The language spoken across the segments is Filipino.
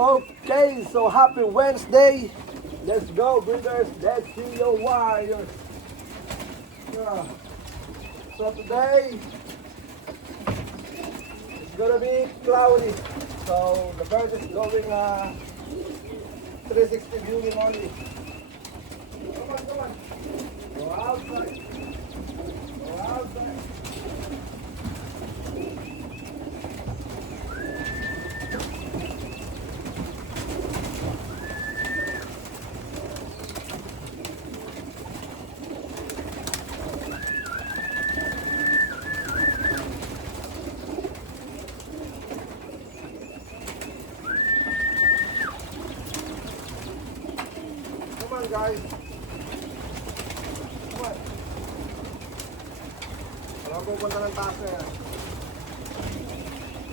Okay, so happy Wednesday. Let's go, breeders. Let's see your warriors. Yeah. So today, it's gonna be cloudy. So the bird is going 360 viewing only. Come on, come on. Go outside. Go outside. Come on, guys. Come on. Alam ko punta ng taas na yan.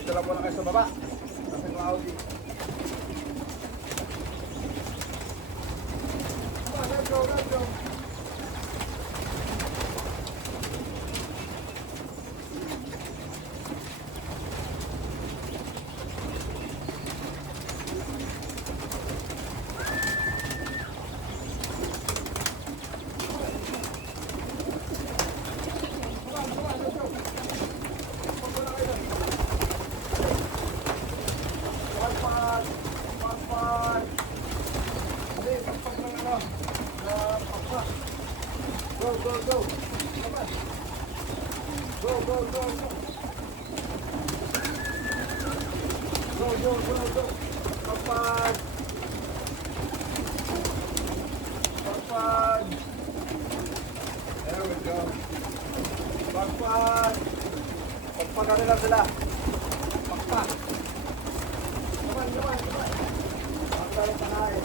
Dito lang muna kayo sa baba. Kasi cloudy. Come on, let's go, let's go. Go, go, go. Come on. Go, go, go, go. Go, go, go, go. Kapag. Kapag. There we go. Kapag. Pagpagan nila sila. Pagpag. Come on, come on, come on. Pagpag tayo. Pagpag.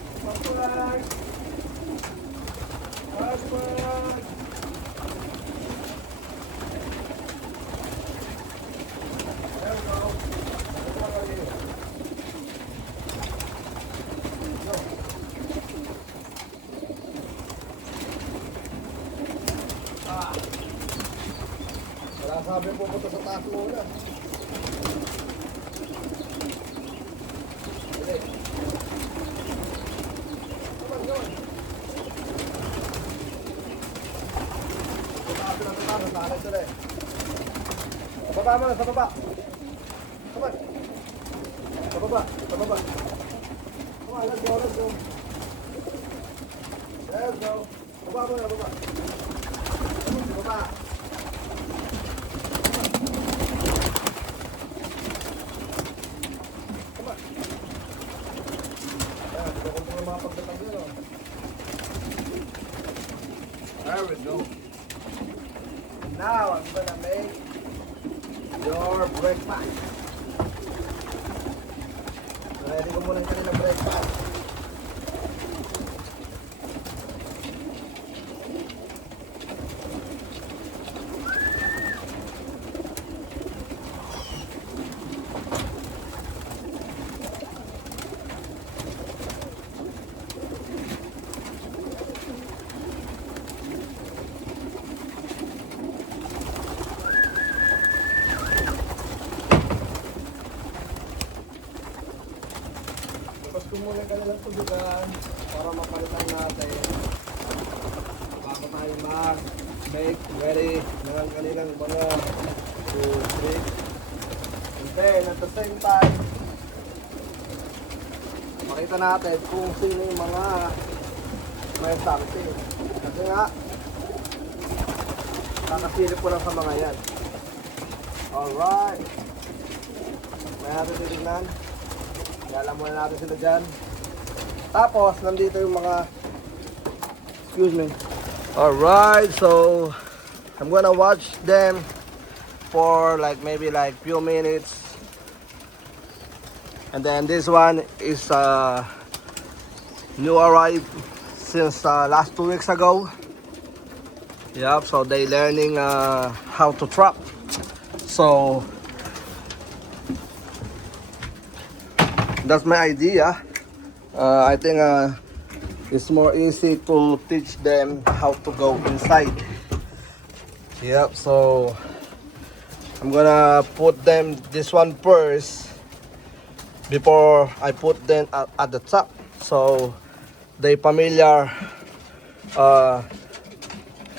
Pagpag. There we go. What are you? Go. Ah. Wala sabi pupunta sa taas muna. Dali. Come on, come on. Sa baba mo na, sa baba. Come on. Sa baba, sa baba. Come on, let's go, let's go. Let's go. Baba mo na, baba. Sa baba. Come on. Ayan, hindi ko kung mga pagdatang yun, oh. There we go. Now I'm gonna make your breakfast. Ready ko muna yung kanilang breakfast. Tapos muna yung kanilang tubugan para mapalitan natin bago tayo mag-make ready ng kanilang mga drink. And then at the same time, makita natin kung sino yung mga may something. Kasi nga, kakasilip ko lang sa mga yan. Alright. May natin titignan. Alam muna natin sila dyan. Tapos, nandito yung mga, excuse me. Alright, so I'm gonna watch them for like maybe like few minutes. And then this one is new arrived since last 2 weeks ago. Yep, so they learning how to trap. So that's my idea. I think it's more easy to teach them how to go inside. Yep, so I'm gonna put them this one first before I put them at the top, so they familiar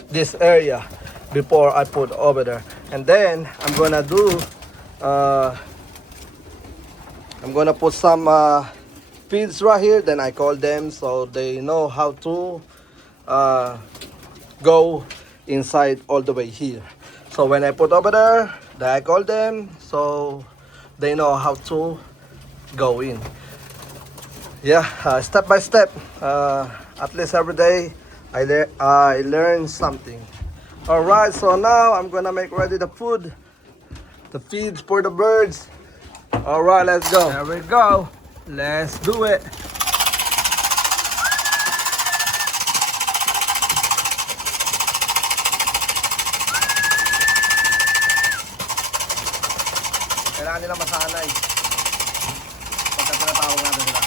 this area before I put over there. And then I'm gonna do I'm gonna put some feeds right here, then I call them so they know how to go inside all the way here. So when I put over there, then I call them so they know how to go in. Yeah, step by step, at least every day I learn something. All right, so now I'm gonna make ready the food, the feeds for the birds. All right, let's go. There we go. Let's do it. Kailangan nila masanay pagka tinatawag natin sila.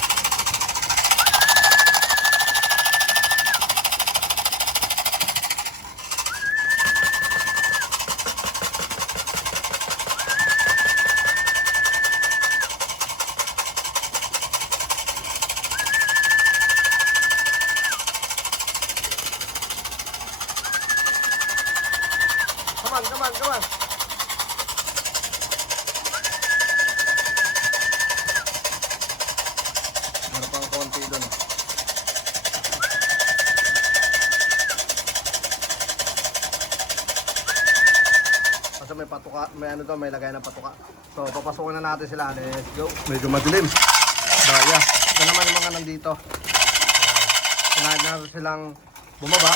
Come on, come on, come on. Meron pang konti doon. Kasi may patuka, may ano doon, may lagay ng patuka. So, papasukin na natin sila. Let's go. Medyo madilim. Daya. Ito naman yung mga nandito. Sinahin natin silang bumaba.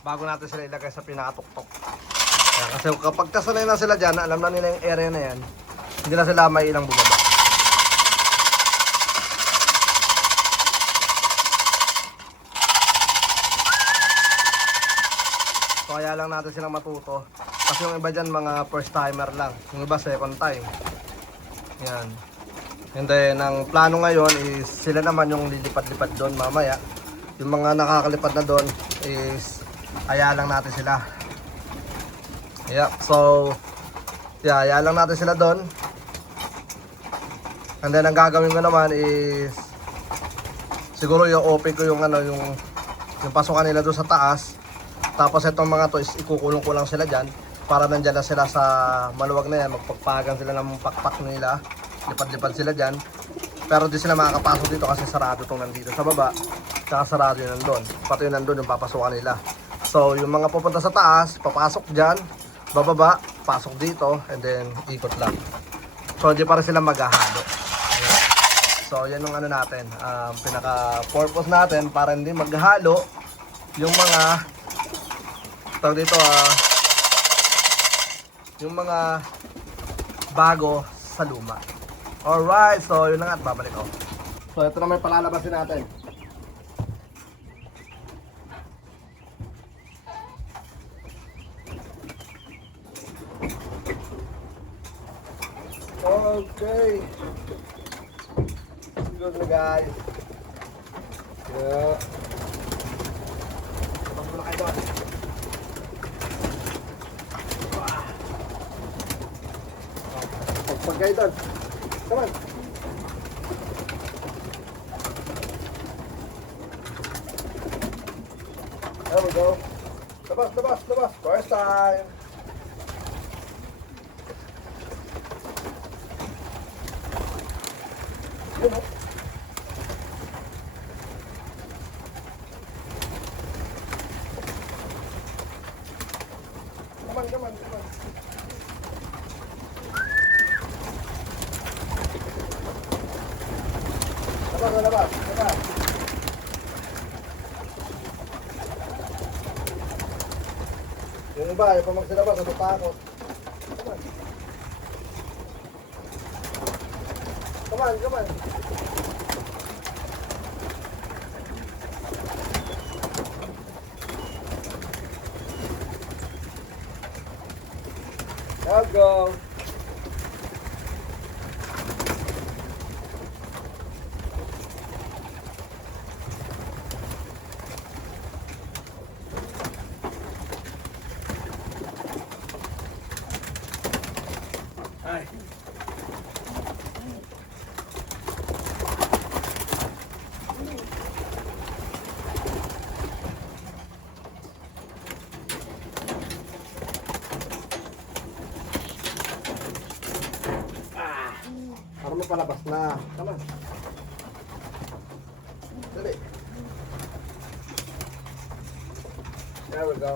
Bago natin sila ilagay sa pinakatuktok. Kasi kapag kasanay na sila dyan, alam na nila yung area na yan, hindi na sila may ilang bumaba. So kaya lang natin silang matuto. Kasi yung iba dyan mga first timer lang. Yung iba second time. Yan. And then ang plano ngayon is sila naman yung lilipad-lipad doon mamaya. Yung mga nakakalipad na doon is haya lang natin sila. Yeah, so yeah, haya lang natin sila doon. And then ang gagawin ko naman is siguro yung open ko yung ano yung pasukan nila doon sa taas. Tapos itong mga to is ikukulong ko lang sila diyan para nandiyan na sila sa maluwag na yan, magpagpagan sila ng pakpak nila. Lipad-lipad sila diyan. Pero di sila makakapasok dito kasi sarado tong nandito sa baba. Tsaka sarado yun nandun. Pati yun nandun yung papasukan nila. So, yung mga pupunta sa taas, papasok dyan, bababa, pasok dito, and then ikot lang. So, di para sila maghahalo. Ayan. So, yan yung ano natin, pinaka-purpose natin para hindi maghahalo yung mga, tawag dito, yung mga bago sa luma. Alright, so yun na nga, babalik ako. So, ito na may palalabasin natin. Okay. Good na guys. Yeah. Tapos muna kayo doon. Pagpag kayo doon. Come on. There we go. Labas, labas, labas. First time. Yun o. Come on, come on, come on. Labas, labas, labas. Yung iba, yung pa magsilabas, natatakot. Come on. Come on, come on. Let's go. Ay. Para mapalabas na. Tama. Dali. There we go.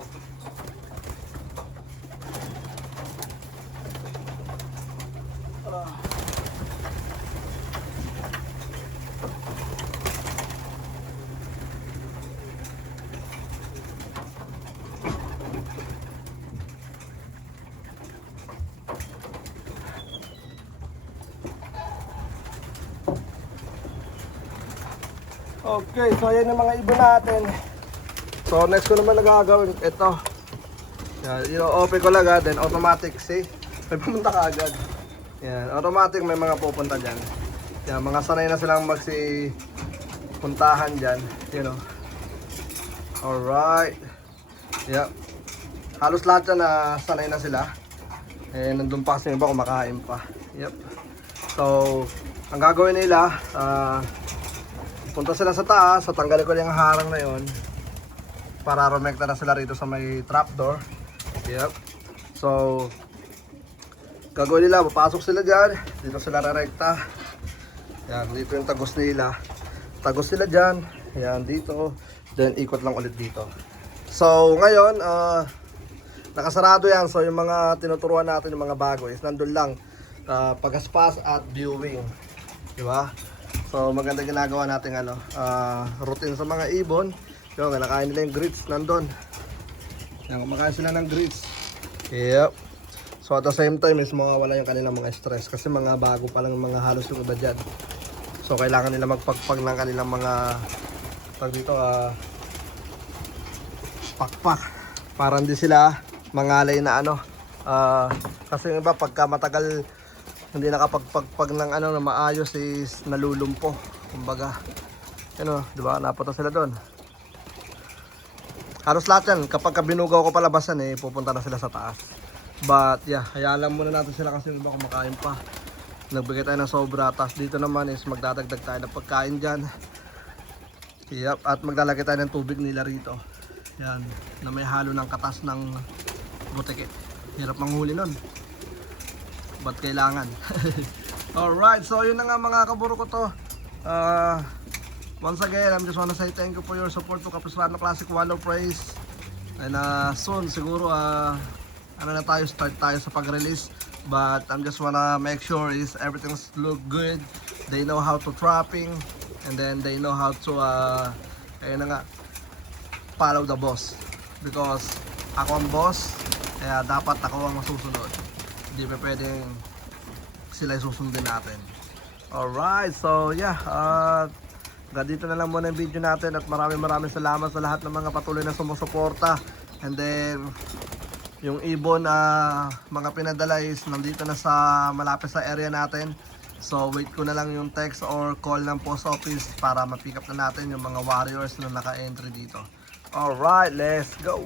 Okay, so ayan yung mga ibon natin. So next ko naman nagagawin, ito. Yan, open ko lang then automatic, see? May pumunta ka agad. Yan, automatic may mga pupunta dyan. Yan, mga sanay na silang puntahan dyan, Alright. Yep. Halos lahat dyan na sanay na sila. Eh, nandun pa kasi yung iba kumakain pa. Yep. So, ang gagawin nila, punta sila sa taas, so tanggalin ko yung harang na yon para rumekta na sila rito sa may trapdoor. Yep. So, gagawin nila, papasok sila dyan, dito sila rarekta. Yan, dito yung tagos nila. Tagos sila dyan, yan, dito. Then, ikot lang ulit dito. So, ngayon, nakasarado yan. So, yung mga tinuturuan natin, yung mga bago is nandun lang. Pagaspas at viewing. Diba? So maganda ginagawa natin routine sa mga ibon. Yung nakain nila yung grits nandun. Yan, kumakain sila ng grits. Yep. So at the same time is mawawala yung kanilang mga stress kasi mga bago pa lang mga halos yung iba dyan. So kailangan nila magpagpag ng kanilang mga pakpak para hindi sila mangalay na kasi yung iba pagka matagal hindi nakapagpagpag ng na maayos is nalulumpo. Kumbaga, di ba? Napunta sila doon. Halos lahat yan. Kapag binugaw ko palabasan pupunta na sila sa taas. But yeah, hayaan lang muna natin sila kasi iba kumakain pa. Nagbigay tayo ng sobra. Tapos dito naman is magdadagdag tayo ng pagkain dyan. Yep. At maglalagay tayo ng tubig nila rito. Yan. Na may halo ng katas ng butike. Hirap manghuli nun. Ba't kailangan? Alright, so yun na nga mga kaburo ko to. Once again, I just wanna say thank you for your support to Capistrano Classic Wallow Praise. And soon siguro start tayo sa pag-release. But I'm just wanna make sure is everything's look good. They know how to trapping and then they know how to follow the boss. Because ako ang boss, kaya dapat ako ang masusunod. Hindi pa pwedeng sila susundin natin. Alright, so yeah, dito na lang muna yung video natin at maraming salamat sa lahat ng mga patuloy na sumusuporta. And then yung ibon mga pinadala is nandito na sa malapit sa area natin. So wait ko na lang yung text or call ng post office para ma-pick up na natin yung mga warriors na naka-entry dito. Alright, let's go!